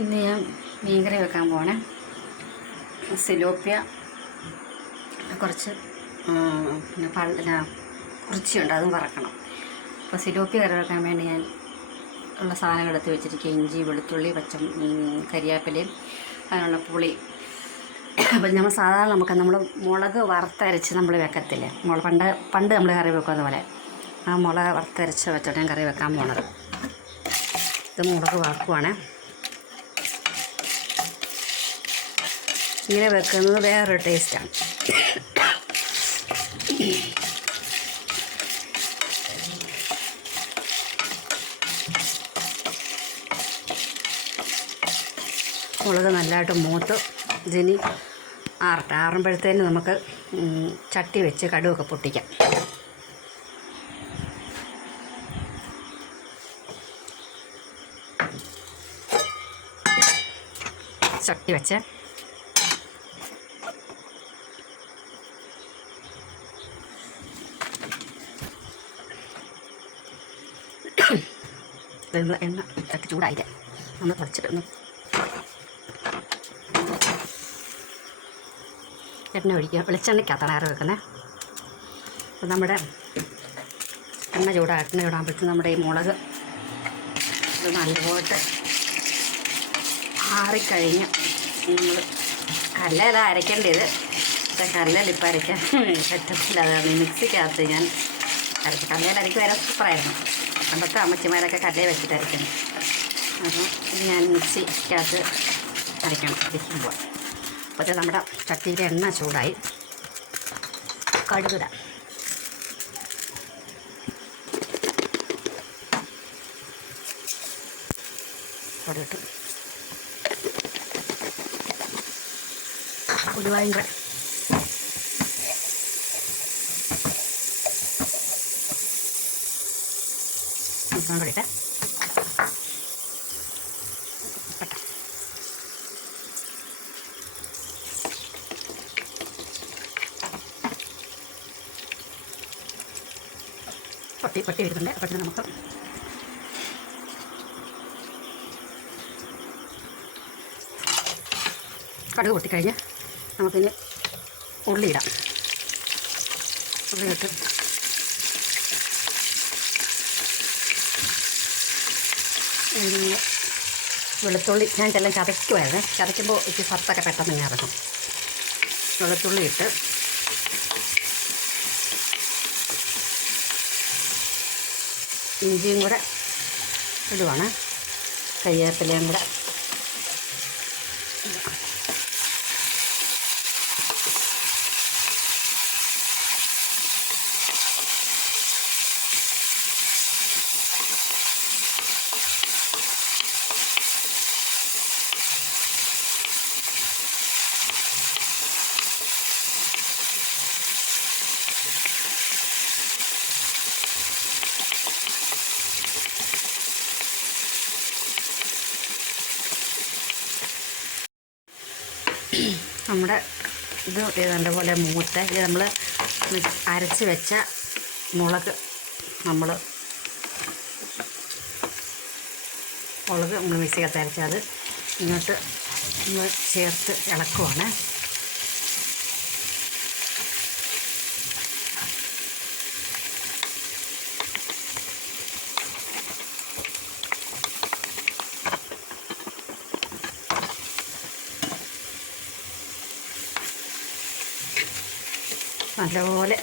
ഇന്ന് ഞാൻ മീൻകറി വെക്കാൻ പോണേ. സിലോപ്പിയ കുറച്ച് പിന്നെ കുറിച്ചിയുണ്ട്, അതും വറക്കണം. അപ്പോൾ സിലോപ്പിയ കറി വെക്കാൻ വേണ്ടി ഞാൻ ഉള്ള സാധനങ്ങൾ എടുത്ത് വെച്ചിരിക്കുക. ഇഞ്ചി, വെളുത്തുള്ളി, കരിയാപ്പിലയും അതിനുള്ള പുളി. അപ്പം നമ്മൾ മുളക് വറുത്തരച്ച് നമ്മൾ വെക്കത്തില്ലേ, പണ്ട് നമ്മൾ കറി വെക്കുന്ന പോലെ ആ മുളക് വറുത്തരച്ച് വെച്ചിട്ട് ഞാൻ കറി വെക്കാൻ പോണത്. ഇത് മുളക് വറക്കുവാണ്. ഇങ്ങനെ വെക്കുന്നത് വേറൊരു ടേസ്റ്റാണ്. മുളക് നല്ലതായിട്ട് മൂത്ത് ഇതിന് ആറുമ്പോഴത്തേന് നമുക്ക് ചട്ടി വെച്ച് കടുവൊക്കെ പൊട്ടിക്കാം. ചട്ടി വെച്ച് എണ്ണ ചട്ടി ചൂടായില്ല, നമ്മൾ കുറച്ചിട്ടൊന്ന് എണ്ണ ഒഴിക്കുക. വെളിച്ചെണ്ണയ്ക്കകത്താണ് കറി വെക്കുന്നത്. അപ്പോൾ നമ്മുടെ എണ്ണ ചൂടാകുമ്പോഴത്തേക്കും നമ്മുടെ ഈ മുളക് ഇത് നല്ലപോലെ ആറിക്കഴിഞ്ഞ് നമ്മൾ കല്ലല്ല അരയ്ക്കേണ്ടത്. പക്ഷേ കല്ലലിപ്പോൾ അരയ്ക്കാൻ പറ്റത്തില്ല, അതാണ് മിക്സിക്കകത്ത് ഞാൻ അരയ്ക്കും. കല്ലയിൽ അരയ്ക്കും വരെ സൂപ്പറായിരുന്നു. പണ്ടത്തെ അമ്മച്ചിമാരൊക്കെ കല്ലയിൽ വെച്ചിട്ട് അരയ്ക്കുന്നു. അപ്പം ഞാൻ മിക്സിക്കകത്ത് അരയ്ക്കുമ്പോൾ അപ്പോൾ നമ്മുടെ ചട്ടിയിലെ എണ്ണ ചൂടായി. കടുകിടാം. കടുകിട്ട് ഉലുവായും കൂടെ കൂടിയിട്ട് പൊട്ടി വരുന്നുണ്ട്. അപ്പോൾ നമുക്ക് കടുക് പൊട്ടിക്കഴിഞ്ഞ് നമുക്കിനി ഉള്ളിയിടാം. ഉള്ളിയിട്ട് വെളുത്തുള്ളി ഞാൻ ചെല്ലാം ചതയ്ക്കുമായിരുന്നു. ചതയ്ക്കുമ്പോൾ ഇച്ചിരി സത്തൊക്കെ പെട്ടെന്ന് ഇങ്ങനെ ഇറങ്ങും. വെളുത്തുള്ളി ഇട്ട് ഇഞ്ചിയും കൂടെ ഇടുവാണ്. കരിവേപ്പിലയും കൂടെ നമ്മുടെ ഇത് നല്ലപോലെ മൂത്ത് ഇത് നമ്മൾ അരച്ച് വെച്ച മുളക് നമ്മൾ മിക്സിക്കകത്ത് അരച്ച് അത് ഇങ്ങോട്ട് നമ്മൾ ചേർത്ത് ഇളക്കുവാണ്. നല്ലപോലെ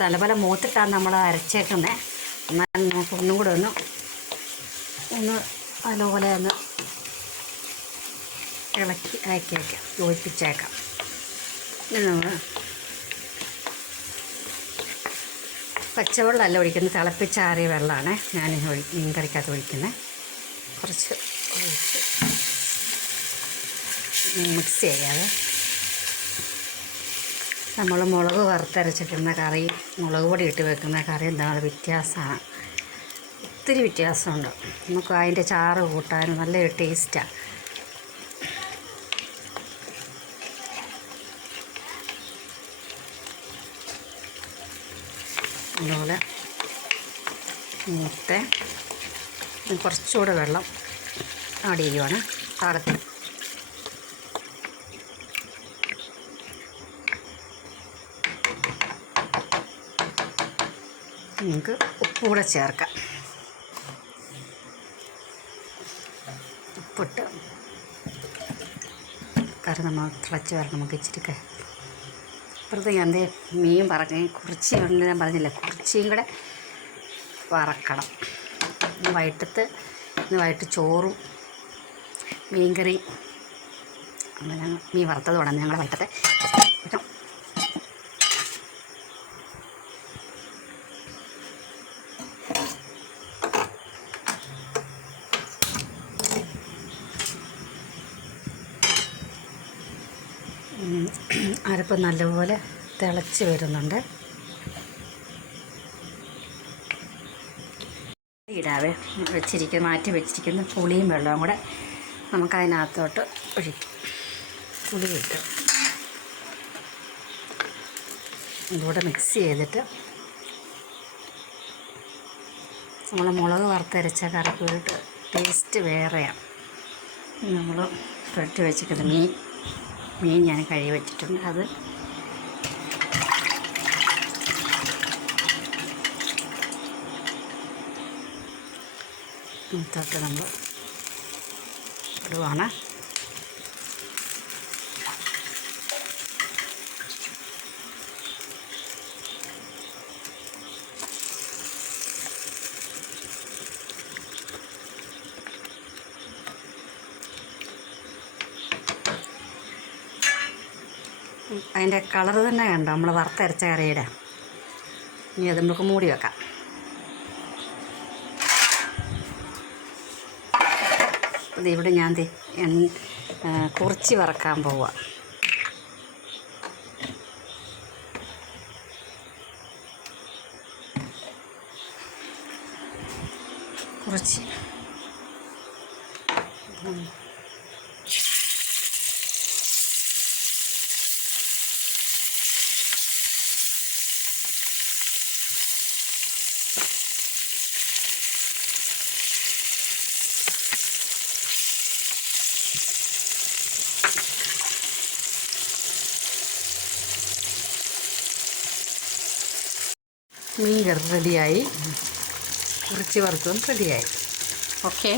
നല്ലപോലെ മൂത്തിട്ടാണ് നമ്മൾ അരച്ചേക്കുന്നത്. എന്നാൽ നമുക്ക് ഒന്നും കൂടെ ഒന്ന് നല്ലപോലെ ഒന്ന് ഇളക്കി യോജിപ്പിച്ചേക്കാം. ഇത് നമ്മൾ പച്ചവെള്ളമല്ല ഒഴിക്കുന്നത്, തിളപ്പിച്ചാറിയ വെള്ളമാണ് ഞാൻ മീൻ കറിക്കകത്ത് ഒഴിക്കുന്നത്. കുറച്ച് മിക്സ് ചെയ്യാതെ നമ്മൾ മുളക് വറുത്തരച്ചിട്ടുന്ന കറി മുളക് പൊടി ഇട്ട് വെക്കുന്ന കറി എന്താണ് വ്യത്യാസമാണ്, ഒത്തിരി വ്യത്യാസമുണ്ട്. നമുക്ക് അതിൻ്റെ ചാറ് കൂട്ടാനും നല്ലൊരു ടേസ്റ്റാണ്. അതുപോലെ മൂത്ത് കുറച്ചുകൂടെ വെള്ളം അവിടെ ചെയ്യുവാണ് പാകത്തിന്. നമുക്ക് ഉപ്പ് കൂടെ ചേർക്കാം. ഉപ്പിട്ട് കറി നമ്മൾ തിളച്ച് വരണം. നമുക്ക് ഇച്ചിരി അപ്പുറത്ത് ഞാൻ മീൻ വറക്കാൻ കുറിച്ചി ഉണ്ട്. ഞാൻ പറഞ്ഞില്ല, കുറിച്ചിയും കൂടെ വറക്കണം. ഇന്ന് വൈകിട്ട് ചോറും മീൻകറിയും അങ്ങനെ മീൻ വറുത്തത് വേണം ഞങ്ങൾ വൈകിട്ടത്തെ. അരപ്പ് നല്ലപോലെ തിളച്ച് വരുന്നുണ്ട്. മാറ്റി വെച്ചിരിക്കുന്ന പുളിയും വെള്ളവും കൂടെ നമുക്കതിനകത്തോട്ട് ഒഴിക്കും. പുളി ഇട്ട് ഇതുകൂടെ മിക്സ് ചെയ്തിട്ട് നമ്മൾ മുളക് വറുത്തരച്ച കറിക്ക് ടേസ്റ്റ് വേറെയാണ്. നമ്മൾ പുരട്ടി വെച്ചിരിക്കുന്ന മീൻ ഞാൻ കഴുകി വെച്ചിട്ടുണ്ട്. അത് തൊട്ട് നമ്മൾ ഇടുവാണ്. അതിൻ്റെ കളറ് തന്നെ കണ്ടോ, നമ്മൾ വറുത്തരച്ച കറിയുടെ. ഇനി അത് നമുക്ക് മൂടി വെക്കാം. ഇവിടെ ഞാൻ കുറിച്ചി വറക്കാൻ പോവുക. കുറിച്ചി മീൻ കറി റെഡിയായി. കുറിച്ചി വറുത്തതും റെഡിയായി. ഓക്കെ.